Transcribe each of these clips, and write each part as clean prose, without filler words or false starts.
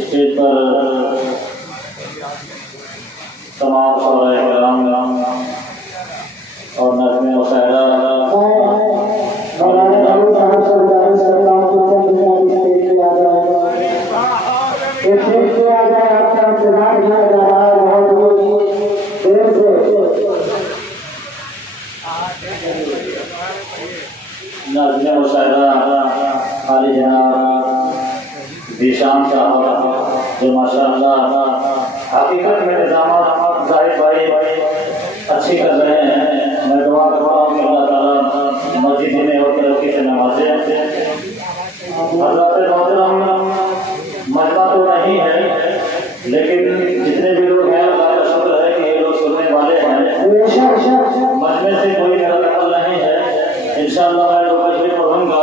स्टेज पर तमाम और नज़्म मुशायरा नज़्म मुशायरा खाली जनाब ज़ीशान साहब जो माशाअल्लाह हकीकत में निज़ाम जाहिद भाई अच्छी कर रहे हैं। मैं दुआ करता हूँ कि अल्लाह ताला मस्जिद में और तरक्की से नवाजे। हज़रात मोहतरम मजमा तो नहीं है, लेकिन जितने भी लोग हैं अल्लाह का शुक्र है कि ये लोग सुनने वाले हैं। मजमे से कोई मेरा दखल नहीं है। इंशाअल्लाह मैं जो कुछ भी पढ़ूंगा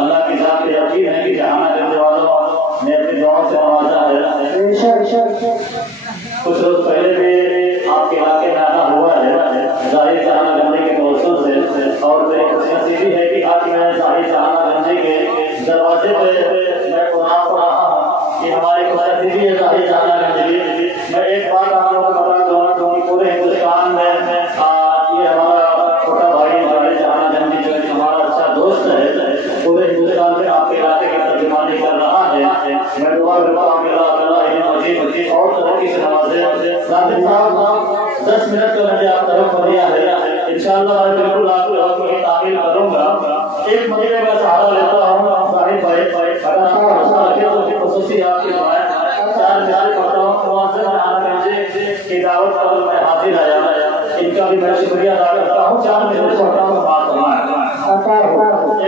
अल्लाह की जान पे यकीन है कि जहां करने वालों ने अपनी दुआओं से नवाजा है। कुछ रोज पहले भी आपके इलाके में आना हुआ है जाहिर जहाना गंजी के तवज्जुह से, और मेरी खुशनसीबी है कि आज मैं जाहिर जहाना गंजी के दरवाजे पे मैं कुरान पढ़ रहा हूँ। ये हमारी खुशनसीबी है जाहिर जहाना गंजी की। मैं एक बात आप लोगों को बता दूँ क्योंकि पूरे हिंदुस्तान में ये हमारा छोटा भाई जाहिर जहाना गंजी जो हमारा अच्छा दोस्त है, पूरे हिंदुस्तान में आपके इलाके की तर्जुमानी कर रहा है। मैं दुआ करता हूँ कि अल्लाह ताला इन्हें मजीद और तरक्की से नवाजे। 10 मिनट का मैंने आप तरफ कर दिया है, इंशाअल्लाह मैं बिल्कुल आपको तामील करूंगा। एक महीने का सहारा लेता हूँ साहिब भाई अगर आपको खुशी आपकी 4 मिनट पढ़ता हूँ की दावत पर मैं हाजिर आया, इनका भी मैं शुक्रिया अदा करता हूँ। 4 मिनट पढ़ता हूँ बात करना।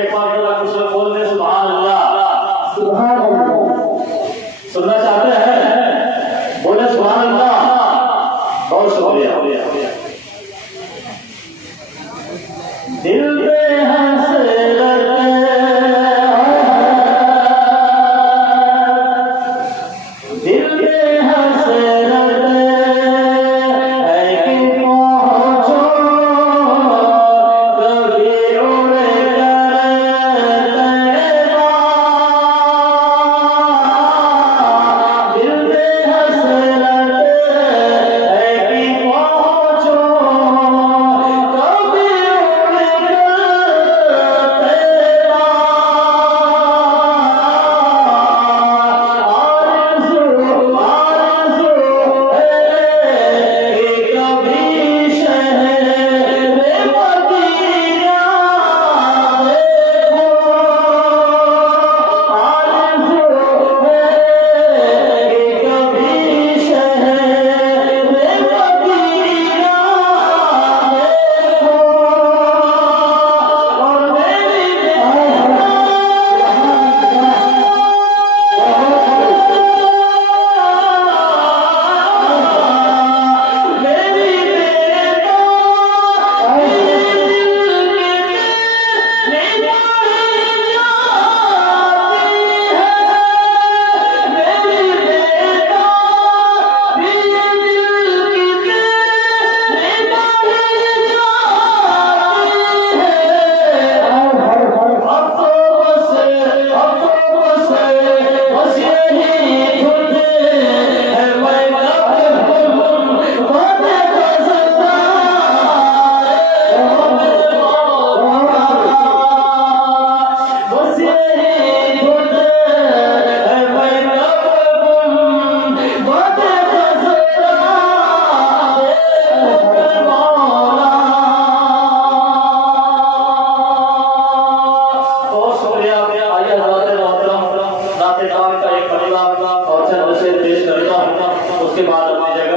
एक बार जरा कुछ लोग बोल दे सुभान अल्लाह। सुभान अल्लाह सुनना चाहते हैं? बोले सुभान अल्लाह। बहुत शुक्रिया। दिल पे हंसे दिल पे हंसे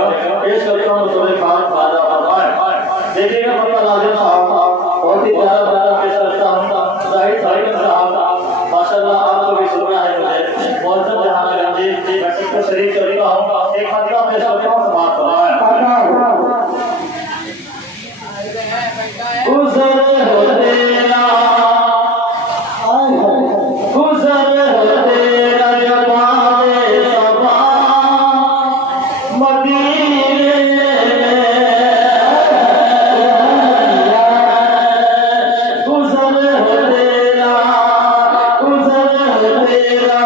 पेश करता हूँ तुम्हें खान खाजा फरमाए। देखिएगा पता लाजिम साहब बहुत ही प्यारा प्यारा पेश करता हूँ जाहिद साहिब साहब माशाल्लाह आपको भी सुनना है मुझे मौजूद जहां गंजी मैं सबको शरीक करता हूँ एक मरतबा पेश करता हूँ समाप्त फरमाए। गुजर हो तेरा गुजर हो तेरा जमाने सबा मदीने गुजर हो तेरा गुजर हो तेरा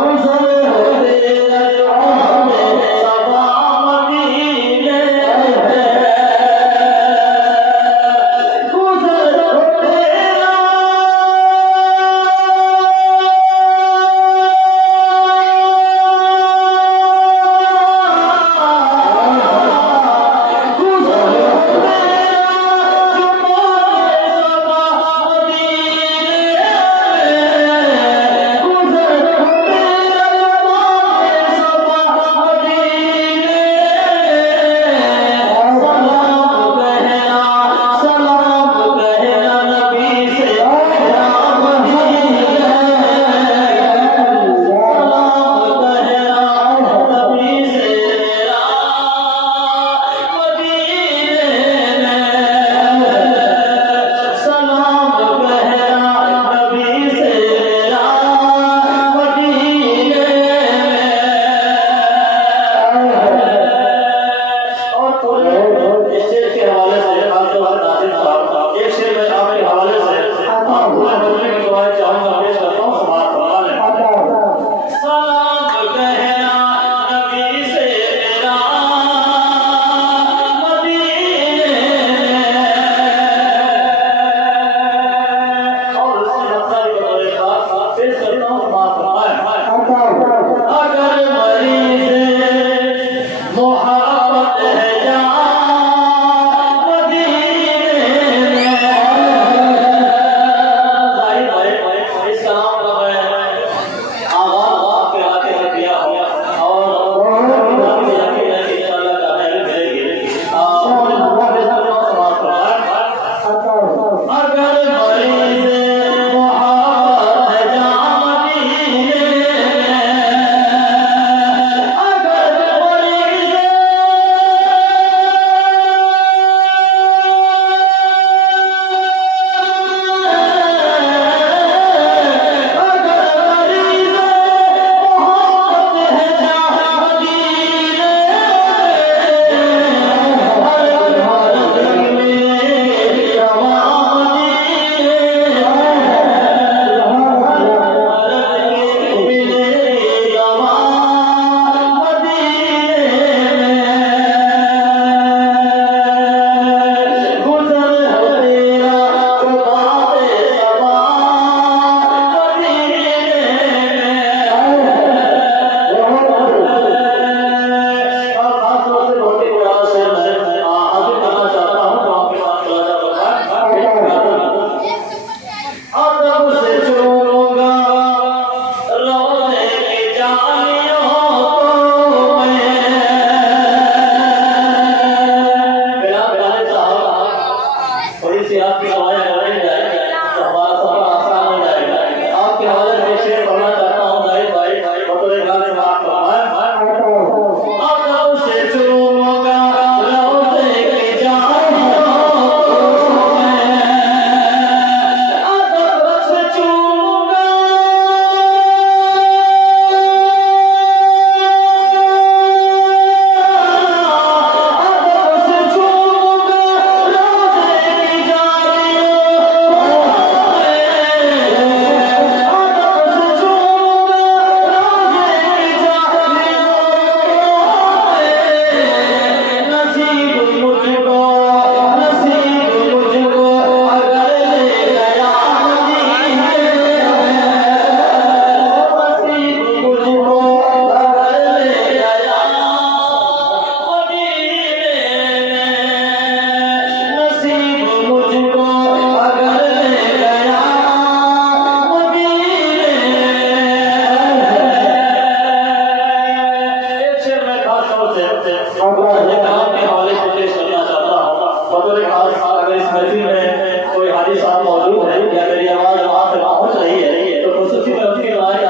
गुजर हो तेरा जमाने सबा मदीने कलाम के हवाले से पेश करना चाहता हूँ। बतौर खास अगर इस महफिल में कोई हाजी साहब मौजूद है या मेरी आवाज वहाँ पे पहुँच रही है तो खुसूसी में उनकी आवाज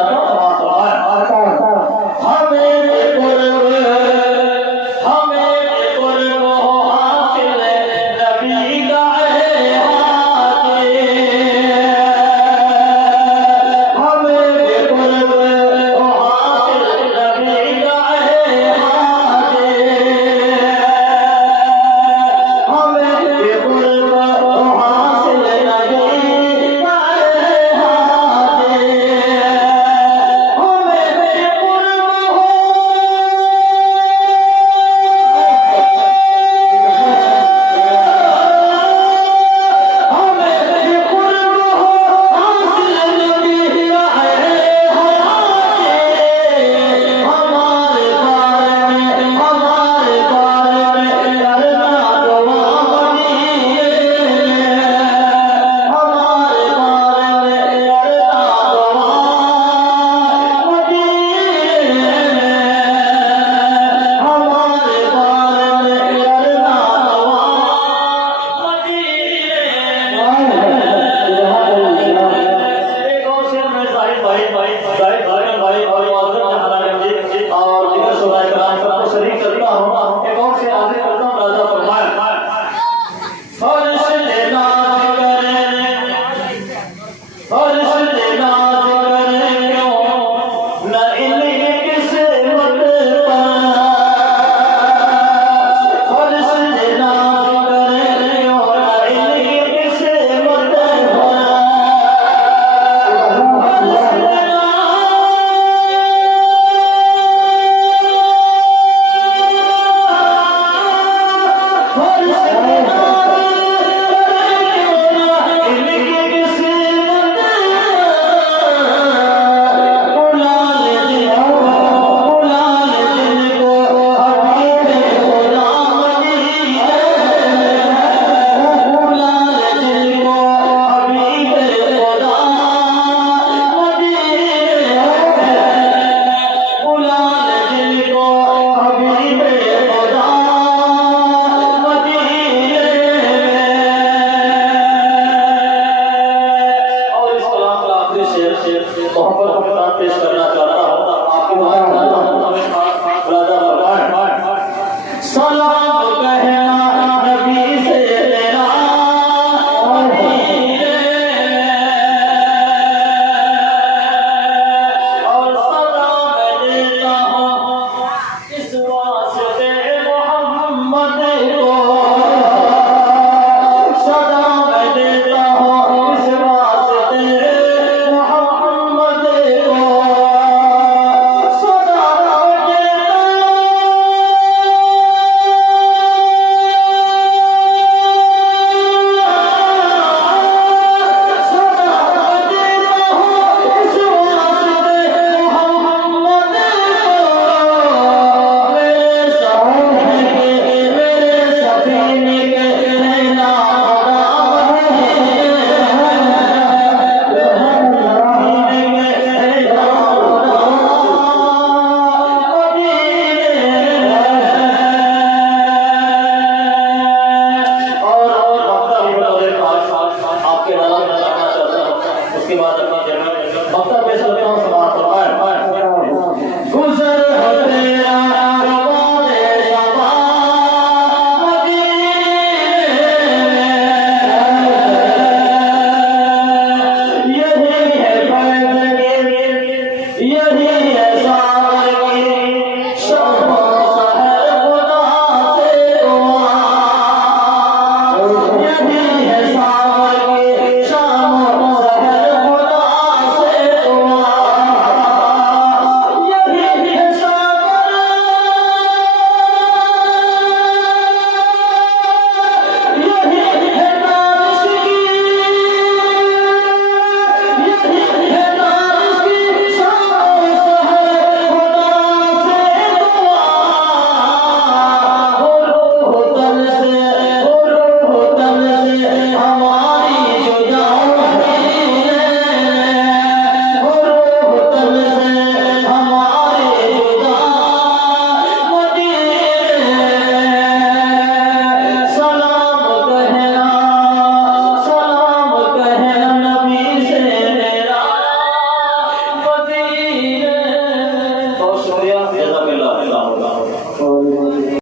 सलाम कहना